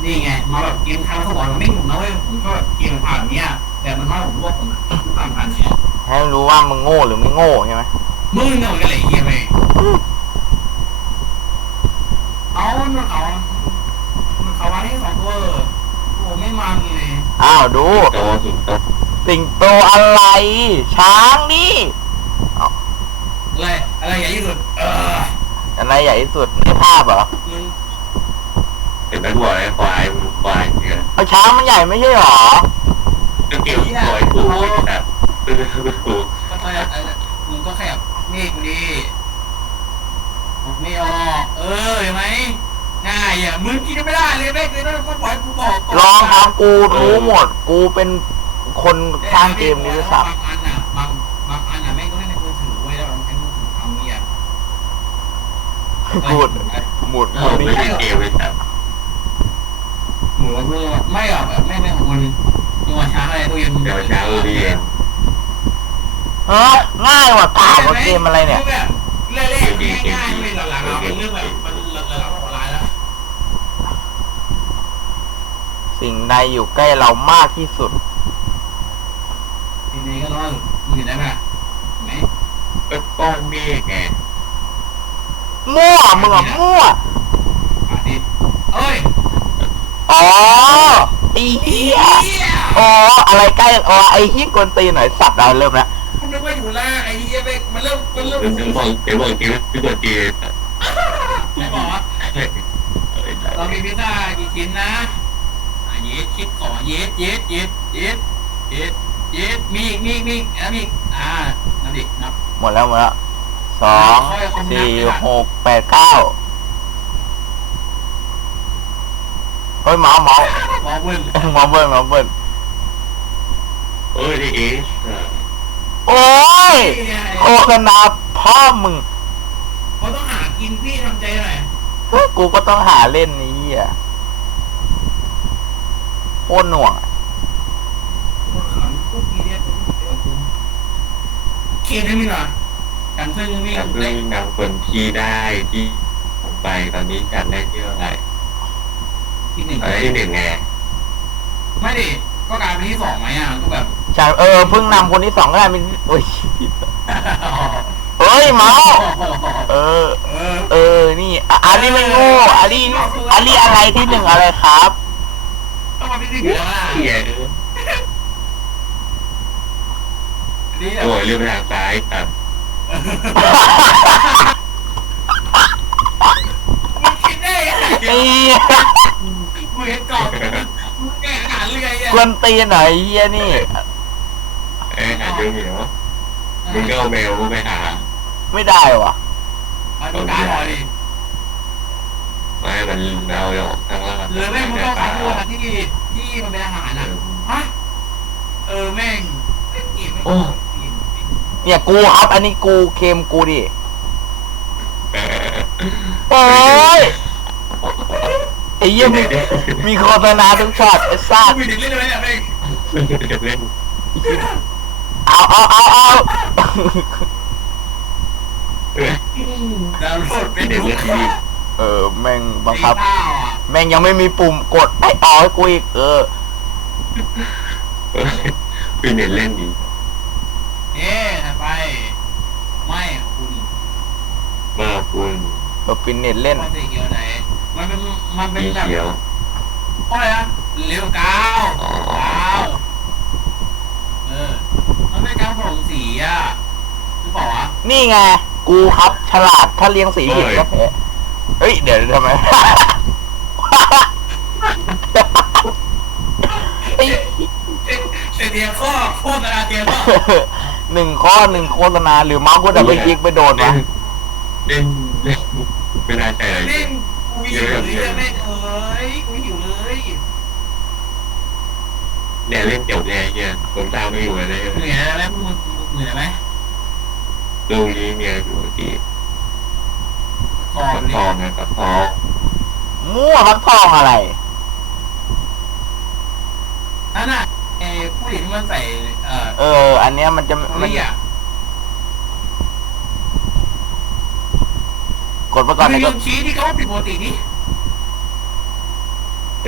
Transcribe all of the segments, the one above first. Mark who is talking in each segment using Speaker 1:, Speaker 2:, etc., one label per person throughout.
Speaker 1: นี่ไงมาแบบเกมทางสมองมันไม่ถูกนะเว้ยผมก็แบบเกมผ่านเนี้ยแต่มันว่าผมรู้ว่าผมผ่านเนี้ย
Speaker 2: ให้รู้ว่ามึงโง่หรือไม่โง่ใช่ไหม
Speaker 1: มึงเนี่ยมันก็เลยเยี่ยมเลยเอามันเขาว่าให้2 ตัวโอ้ไม่มันเลย
Speaker 2: อ้าวดูสิงโตอะไรช้างนี่
Speaker 1: อะไรใหญ่ที่สุด
Speaker 2: อะไรใหญ่ที่สุดในภาพเหรอ
Speaker 1: มึง
Speaker 3: เป็นตะกั่วไอ้ควายเนี่ย
Speaker 2: เอาช้างมันใหญ่ไม่ใช่หรอ
Speaker 3: ก็เกี่ยวกับกูแบบกู
Speaker 1: ก็ขยับมึงก็ขยับเมฆกูดิไม่ออกเห็นไหมง่ายอ่ะมึงกินไม่ได้เลยเมฆเลยต้องปล่อยกูบอก
Speaker 2: ลองทำกูรู้หมดกูเป็นคนสร้างเกมนี้ด้วยซ้
Speaker 1: ำบางอันอ่ะบางอันอ่ะแม่งก็เล่นในมือถือไว้แล้วเราใช้มือถือทำเนี่ย
Speaker 2: ำหมุด
Speaker 3: ไม่
Speaker 2: นี่
Speaker 3: ใช่เกมเลยครับ
Speaker 1: หมูเพื่อไม่หรอกแบบไม่ของคนตัวช้างอะไรตัวยัน
Speaker 3: เดี๋ยวเช้าเรียน
Speaker 2: ง่ายกว่ากากว่าเกมอะไรเนี่ย
Speaker 1: เรื่องแรกง่ายๆเลยหลังๆเราเป็นเรื่องแบบมันเราออนไลน์แล้ว
Speaker 2: สิ่งใดอยู่ใกล้เรามากที่สุด
Speaker 1: ทีนี้ก็ร้อนมึงเห็นได้ไหมไหม
Speaker 3: ก็ก้อนเมฆไง
Speaker 2: มั่วมึงอ่ะมั่ว
Speaker 1: เอ้ย
Speaker 2: อ๋อไอ้เหี้ยอ๋ออะไรใกล้อ๋อไอ้เหี้ยกวนตีนหน่อยสัตว์เราเริ่มแล้ว
Speaker 1: คุณนึกว่าอยู่ล่างไอ้เหี้ยมันเริ่ม
Speaker 3: เดี๋ยวบอกเกมพี่ตัวเกม
Speaker 1: ไม่บอกเรามีพิซซ่ากี่ชิ้นนะเยสคิดขอเยสมีนับดินับ
Speaker 2: หมดแล้ว2 4 6 8 9เฮ้ยเมา
Speaker 1: เบิ้ล
Speaker 3: เอ้ยนี่เอง
Speaker 2: โอ้ยโฆษณาพ่อมึง
Speaker 1: เขาต้องหากินพี่ทำใจหน่อย
Speaker 2: กูก็ต้องหาเล่นนี้อ่ะโคตรหน่วง
Speaker 1: เขียนได้ไหมล่ะกันพึ่งวิ่ง
Speaker 3: นำคนที่ได้ที่ไปตอนนี้กันได้ที่เท่าไหร่
Speaker 1: ที่1
Speaker 3: ไง
Speaker 1: ไม่ดิก็กลายเป็นที่2ไหมอ่ะก็แบบ
Speaker 2: ใช่เพิ่งนำคนที่2ก็ได้เป็นโอ้ยเฮ้ยเมานี่อันนี้ไม่โง่อันนี้อะไรที่1อะไรครับ
Speaker 1: ก็มาที่1แล้วล่ะ
Speaker 3: โอ้ยเรื่องทางซ้ายครับ
Speaker 1: มึงคิดได้ยังไงมึงเห็นกล่องมึงแก้อาหารเรื่อย
Speaker 2: กวนตีนหน่อยเฮียนี่
Speaker 3: หาเรื่องเหนียวมึงก็เอาแมวไปหา
Speaker 2: ไม่ได้วะ
Speaker 1: มาดูการหน่อยดิ
Speaker 3: ไม่มันเอาหรอกทางล่าง
Speaker 1: หรือแม่งมึงต้องการตัวที่มันเป็นอาหารอ่ะฮะแม่ง
Speaker 2: เนี่ยกูครับอันนี้กูเค็มกูดิโอ้ยไอ้เยี่ยมีโฆษณาทุกช็อตไอ้สัตว์
Speaker 1: มีเด็กเล่นอะไรเนี่ยแม่ง
Speaker 2: เอา
Speaker 1: ดาวน์โหลดเป็นเด็กเล่น
Speaker 2: แม่งบังคับแม่งยังไม่มีปุ่มกดให้กูอีก
Speaker 3: เป็นเด็กเล่นดี
Speaker 1: ไปไม่คุณ
Speaker 3: มาคุณ
Speaker 2: ปินเน็ตเล่น
Speaker 1: มันเกี่ยวไหนมันเป็นแบบ
Speaker 3: เขียว
Speaker 1: อะไรนะเร็วกาวมันเป็นการผสมสีอ่ะหรือเปล่าวะ
Speaker 2: นี่ไงกูครับฉลาดถ้าเลี้ยงสีผิดก็แพ้เฮ้ยเดี๋ยวทำไม
Speaker 1: เตียข้อโฆษณาเตียข้อ
Speaker 2: 1 ข้อ 1 โฆษณาหรือเมาส์กูจะไปคลิกไปโดนวะ
Speaker 3: เล่นไม่ได้ใจเลย
Speaker 1: เล่นกูหิวเลยแม่กูหิวเลย
Speaker 3: เนี่ยเล่นเกี่ยวแน่เนี่ยผมตามไม่อยู่เลย
Speaker 1: เหนื่อยแล้วมึงเหนื่อยไหม
Speaker 3: โรงนี้เมียดูดีฟักทองไงฟักทอง
Speaker 2: มั่วฟักทองอะไร
Speaker 1: นั่นน่ะผู้หญิงที่มันใส่
Speaker 2: อันเนี้ยมันจะไม่กดไปก่อน
Speaker 1: นะก็ชี้ที่เขาผิดปกตินี่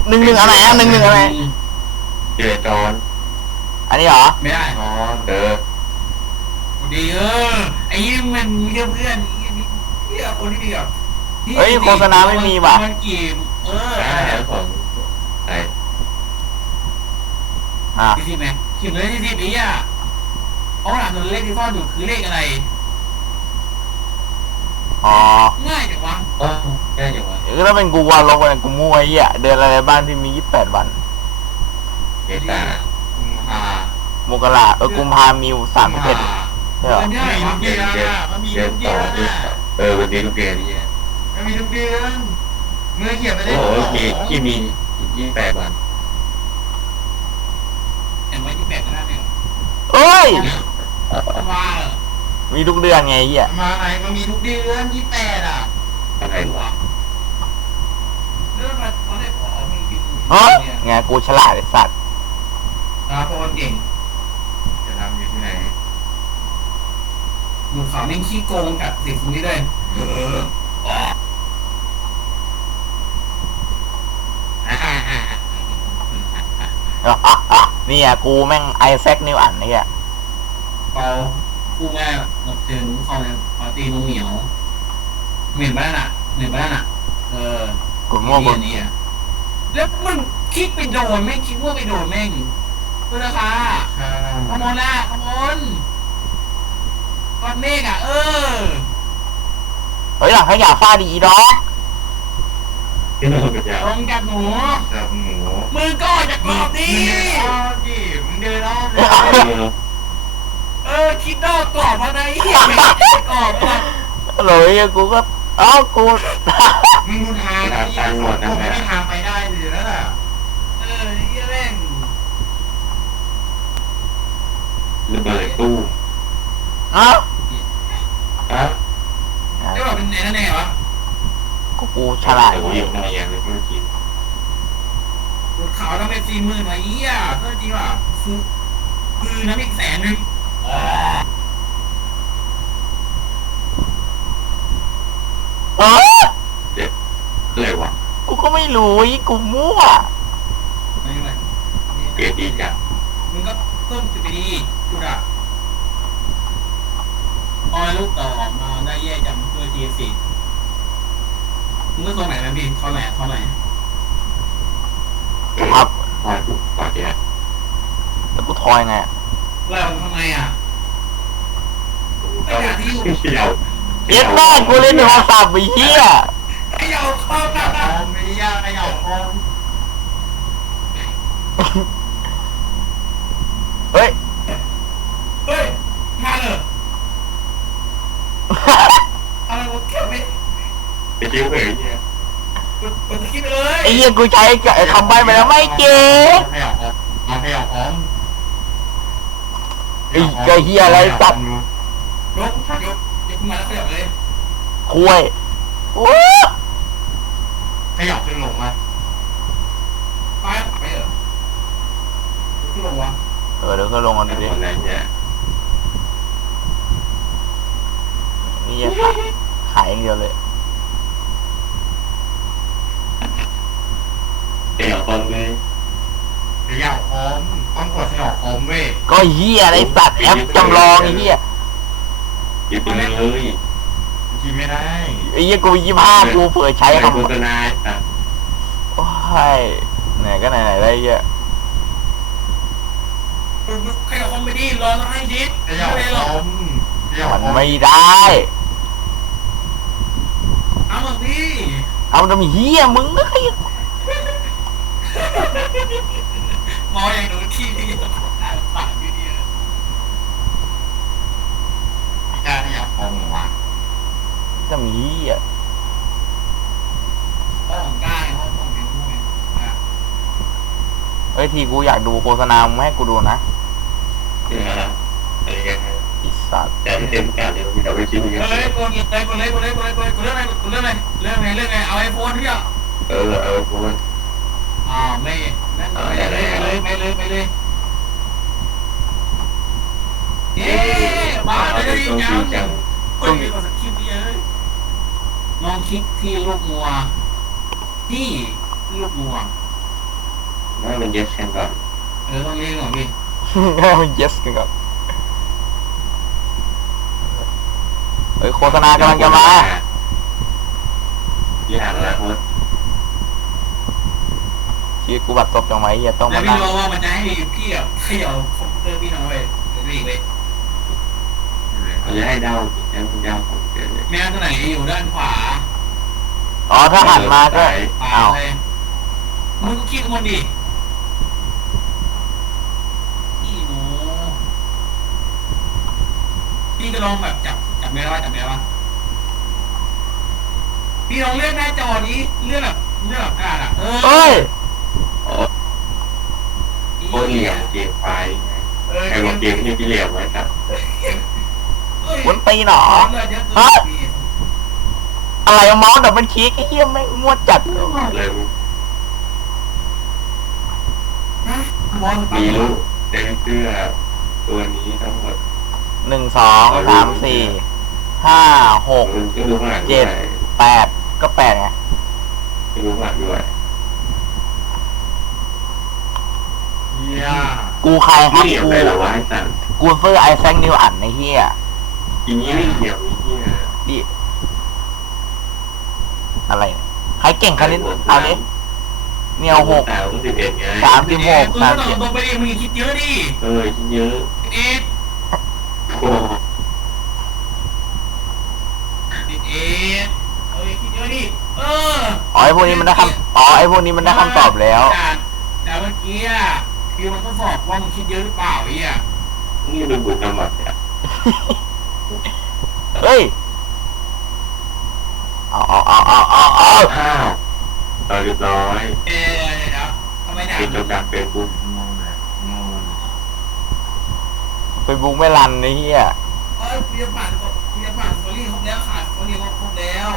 Speaker 2: 1-1อะไรอ่ะ1-1อะไร
Speaker 3: เจอจอน
Speaker 2: อันนี้เหรอ
Speaker 1: ไม่ได้
Speaker 4: นอน
Speaker 1: กูดีไอ้ยี่มันมีเพื่อนเหี้ยคนที่มีแบบ
Speaker 2: เฮ้ยโฆษณาไม่มีว่ะ
Speaker 1: มันกี่อะไร
Speaker 3: ของไอ้
Speaker 2: อ่ะ
Speaker 1: ที่สิบไหมขีดเลยที่สิบนี้อ่ะเอาหลังหนูเลขที่ซ่อนอยู่คือเลขอะไร
Speaker 2: อ๋อ
Speaker 1: ง่ายจังวะ
Speaker 3: อ๋อแค่อย่างวะ
Speaker 2: คือถ้าเป็นกูวาลบกันกูมั่วไอ้เหี้ยเดือนอะไรบ้านที่มี28 วัน
Speaker 3: เมตา
Speaker 4: กุมภาม
Speaker 2: กรากุมภามี31ใช่เหรอ
Speaker 1: มัน
Speaker 4: ไม่
Speaker 1: ง่าย
Speaker 4: มี
Speaker 1: วะ
Speaker 4: ทุกเดือนอ่ะมันมี
Speaker 3: เดือ
Speaker 4: ทุ
Speaker 3: น
Speaker 4: กเดื
Speaker 3: ต่อ
Speaker 4: อน
Speaker 3: เดือน
Speaker 4: อ่ะ
Speaker 3: วันนี้ลูกเดือนนี่
Speaker 4: มันมีทุกเดือนเมื่อเขียนไปได้
Speaker 3: โอ้โห
Speaker 4: สอง
Speaker 3: ที่มี28 วัน
Speaker 1: เห็นไว้ที่แปดก็ได้เนี่ย
Speaker 2: เอ้ย
Speaker 1: ว้า
Speaker 2: มีทุกเดือนไงไอ้เหี้ย
Speaker 4: มาไหนมันมีทุกเดือน28อ่ะ
Speaker 3: อะไรวะ
Speaker 1: เรื่องอะไรเขาได้ขอมึงกิน
Speaker 2: เฮ้ยไงกูฉลาดไอ้สัตว์
Speaker 1: เพราะมันเก่ง
Speaker 4: จะทำอยู่ที่ไหน
Speaker 1: หนูเขาเล่นขี้โกงกับสิ่งนี้ด้วย
Speaker 2: เนี่ยกูแม่งไอแซคนิวอันเนี่ย
Speaker 1: เปาคู่แม่มาถึงเขาเนี่ยปาร์ตี้น้องเหมียวเหม็นบ้านอ่ะเหม็นบ้านอ่ะ
Speaker 2: กูมั่วกู
Speaker 1: นี้อ่ะแล้วมึงคิดไปโดนแม่งคิดว่าไปโดนแม่งเพื่อนราคาขโมยละขโมยก้อนเมฆอ่ะ
Speaker 2: เฮ้ยหลังขยะฟาดดีอีดอก
Speaker 3: ที่เราเป็นยา
Speaker 1: ลงจากหนู
Speaker 4: จับหมู
Speaker 1: มือก็ออกจากกรอบดิ
Speaker 4: มึงเดินอ้อมดิ
Speaker 1: คิดนอกกรอบมาได้กรอบมา
Speaker 2: เลยกูก็เอ้ากู
Speaker 4: มึงดูทางที่ผมไม่มีทางไปได้เลยแล้วล่ะ
Speaker 1: นี่แม่ง
Speaker 3: ระเบิดตู้
Speaker 2: เอ้า
Speaker 3: อ่ะ
Speaker 1: ได้บอกเป็นไอ้นั่นไงวะ
Speaker 2: กูฉลาด
Speaker 3: เดี๋ยวยิงนายอย่างเลยเมื่อกี้
Speaker 1: รถขาวต้องเป็น40,000มาเยี่ยก็จริงว่ะคือน้ำอีก100,000
Speaker 2: เออ
Speaker 3: เด็กเลยวะ
Speaker 2: กูก็ไม่รู้ไอ้กูมั่ว
Speaker 1: ไม่เป็นไร
Speaker 3: เกรดดีจัง
Speaker 1: มึงก็ต้นไปดีจุดอ่ะพอลูกต่อมาได้แย่จำตัวทีสิมึงก็โซนไหนนะพี่ท่อไหน
Speaker 2: ครับ
Speaker 3: พอปุ๊บปอดแย่
Speaker 2: แล้วกูทอยไง
Speaker 1: แล้วทำไงอ่ะ
Speaker 3: ต้องเที่ยว
Speaker 2: เย็ดแม่กูเล่นโทรศัพท์ไอ้เหี้ย
Speaker 1: ไอ้เหี้ยเข้าหน้า
Speaker 4: คอมไม่ได้ยากไอ้หยอกคอม
Speaker 2: เฮ้ย
Speaker 1: เฮ้ยมาเลยอะไรวะแค่ไม่
Speaker 3: ไปจิ้วเหยเนี่ย
Speaker 1: กดสกิปไปเลย
Speaker 2: ไอ้เหี้ยกูใช้คำใบ้ไปแล้วไม่เก่ง
Speaker 4: ให้หยอกคอมเอาให้หยอกคอม
Speaker 2: ไอ้เหี้ยอะไรสัตว์
Speaker 1: ยกขึ้นมาแล้วขยับเลย
Speaker 2: คุยโอ้
Speaker 4: ให้หยอกขึ้นลงมา
Speaker 1: ไปเหรอขึ้นลงวะ
Speaker 2: เดี๋ยวก็ลงกันดูดิ
Speaker 3: อะไรเนี่ย
Speaker 2: นี่ขายอย่างเดียวเลย
Speaker 3: เดี๋ยวตอนนี้
Speaker 4: ให้หยอกคอมต้องกดให้หยอกคอมเว้ย
Speaker 2: ก็เหี้ยอะไรสัตว์แอปจำลองไอ้เหี้ย
Speaker 3: หยิบไปเลย
Speaker 4: กินไม่ได้
Speaker 2: ไอ้เหี้ยกู25กูเผื่อใช้
Speaker 3: โฆ
Speaker 2: คำ
Speaker 3: ษณาอ่ะ
Speaker 2: โอ้ยไหนก็ไหนได้เหี้ย
Speaker 1: ใครเอาคอมไปดิรอต้องให้ดิส
Speaker 4: ให้หยอก
Speaker 1: ไม่
Speaker 4: ค
Speaker 1: หรอ
Speaker 4: อก มให้หยอก
Speaker 2: มัน
Speaker 4: คอม
Speaker 2: ไม่ได้
Speaker 1: เอาหมดพี่
Speaker 2: เอาทำเหี้ยมึงก็ให้
Speaker 1: มออย่างหนูที่อ่านปากอยู่ดี
Speaker 4: การให้หยอกคอมเหรอวะ
Speaker 2: ทำเหี้ย
Speaker 1: พ่อของกล้าพ่อของเป็นผู้ไง
Speaker 2: เอ้ยทีกูอยากดูโฆษณามึงให้กูดูนะ
Speaker 3: อะไรกัน
Speaker 2: ไอ้สัตว์
Speaker 3: แต่เต็มการเดี๋ยวเดี๋ยวไปจิ้วกัน
Speaker 1: เลยกดเรื่องไงเอาไอโฟนที่อ่ะ
Speaker 3: พูด
Speaker 1: ไม่นั่นไปเลยเย้บ้าเลยยังคนมีคนสกิปเยอะลองคลิกที่ลูกงัวที่ลูกงัว
Speaker 3: ว่ามันเย็ดแค่ก่อน
Speaker 1: ต้องเรียกก่อนพี่
Speaker 2: มัน yes กันก่อนเฮ้ยโฆษณากำลังจะมา
Speaker 3: ที่อ่านแล้วโค้ด
Speaker 2: ชีวิตกูบัดซบจังไหมเฮียต้อง
Speaker 1: แล้
Speaker 2: มาว
Speaker 1: พี่
Speaker 2: นั่ง
Speaker 1: รู้ว่ามันจะให้พี่แบบเขย่าคอมพิวเตอร์พี่น้องเว้ยพี่เว้ย
Speaker 3: เขาจะให้เดาเดาของเกิดเลย
Speaker 1: แมวตัวไหนอยู่ด้านขวา
Speaker 2: อ๋อถ้าหันมาก็
Speaker 1: ขวา
Speaker 2: อ้าว
Speaker 1: เลยมึงก็คิดมันดิอีโนพี่ก็ลองแบบจับแมวว่าพี่ลองเลื่อนหน้าจอนี้เลื่อนแบบกระดาษอ่ะ
Speaker 2: เอ้ย
Speaker 3: โคตรเหลี่ยมเกมไฟใครบอกเกมนี่พี่เหลี่ยมไว้ครับ
Speaker 2: วันตีหนอ
Speaker 1: ฮะ
Speaker 2: อะไรเมาส์ดับเบิลคลิกไอ้เหี้ยแม่งมั่วจัด
Speaker 3: เลยมีลูกเต็มเสื้อตัวนี้ทั้งหมด
Speaker 2: 1 2 3 4 5 6
Speaker 3: ก็ดูข้างหลัง
Speaker 2: 8ก็8ไง
Speaker 3: ก็ดูข้างหลังด้วย
Speaker 4: เฮีย
Speaker 2: กูใครค
Speaker 3: ไม่
Speaker 2: รับ
Speaker 3: เหลี่ยม
Speaker 2: กู
Speaker 3: เลยเหรอวะไอ้สัตว์
Speaker 2: กูเฟอร์ไอแซคนิวอันไอ้เหี้ย
Speaker 3: อย่างนี้ไม่เหลี่ยมไอ้เหี้ย
Speaker 2: ดิอะไรเนี่ยใครเก่งคณิตเอาดิเนียว6
Speaker 3: แต่ก็11ไง
Speaker 2: 36
Speaker 1: ตัวไปดิมึงคิดเยอะดิ
Speaker 3: คิดเยอะ
Speaker 1: เอ็ด
Speaker 3: โอ้
Speaker 1: คิดเยอะดิ
Speaker 2: อ๋อไอ้พวกนี้มันได้คำอ๋อไอ้พวกนี้มันได้คำตอบแล้ว
Speaker 1: แต่เมื่อกี้อ่ะคือมันก็สอบว่ามึงคิดเยอะหรือเปล่าไอ้อ่ะ
Speaker 3: นี่ดูบุญนำหมัดเนี่ย
Speaker 2: เฮ้ยเอา
Speaker 3: อ้าวเรียบร้อย
Speaker 1: เดี๋ยวทำไมด่า
Speaker 3: เป็นโจการเป็นบุญ
Speaker 2: ไปบุกไม่รันไอ้เหี้ย
Speaker 1: พี่จะผ่านสตอรี่ครบแล้วขาดสตอรี่ครบแล้ว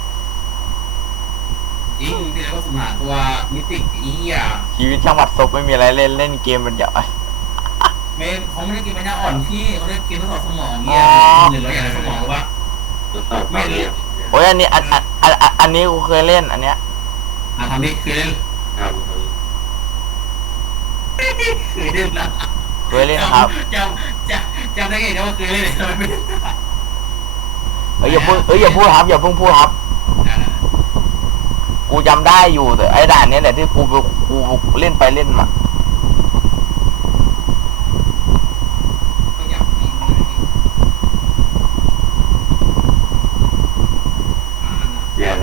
Speaker 1: จริงที่แล้วก็สุ่มหาตัวมิติอีอ่ะ
Speaker 2: ชีวิตช่างบัดซบไม่มีอะไรเล่นเล่นเกมมันเดียว
Speaker 1: เขาไม่ได้กินปัญญาอ่อนพี่เขาได้กินทดสอบสมองเนี่ยหรือเราอยากได้สมองหรือว่า
Speaker 3: ทดสอบความเรียบ
Speaker 2: โอ้ยอันนี้กูเคยเล่นอันเนี้ย
Speaker 1: ทำดิคือเล่น
Speaker 3: ทำ
Speaker 1: คือเล่นนะ
Speaker 2: เคยเล่นครับ
Speaker 1: จำได้ไงนะว่าคือเล่นทำไมไม่
Speaker 2: อย่าพูดครับอย่าเพิ่งพูดครับ กูจำได้อยู่แต่ไอ้ด่านเนี้ยแหละที่กูเล่นไปเล่นมา
Speaker 3: เรียน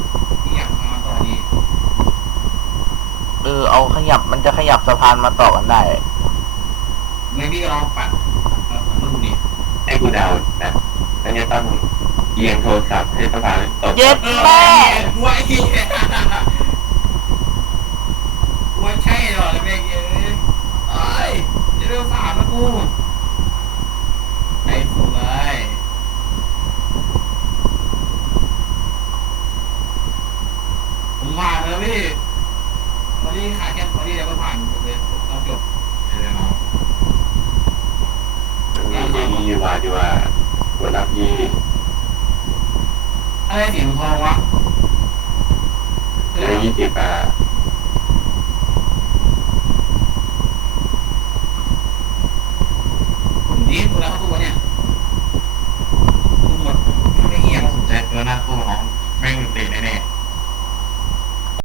Speaker 2: เอาขยับมันจะขยับสะพานมาต่อกันได้
Speaker 1: ไม่พี่ก็ลองปัดดูดิ
Speaker 3: ให้กูเดานะแล้วเนี่ยต้องเอียงโทรศัพท์ให้สะพานตก
Speaker 2: เย็ดแม่
Speaker 1: กล้วยกล้วยใช่หรอแม่เอ้ยเอ้ยจะเร็วสามนะกูไอ้สวยผมผ่านแล้วพี่วันนี้ขายแค่วันนี้เดี๋ยวก็ผ่านเลยเราจบ
Speaker 3: นี่ดีกว่าหัวรับยี่
Speaker 1: อะไรเสียงทองวะ
Speaker 3: ได้20
Speaker 1: ผมนี้ตัวแล้วเขาตัวเนี่ยตัวหมดไม่เหี้ย
Speaker 4: สนใจตัวหน้าตู้น้องแม่งตีแน่ๆ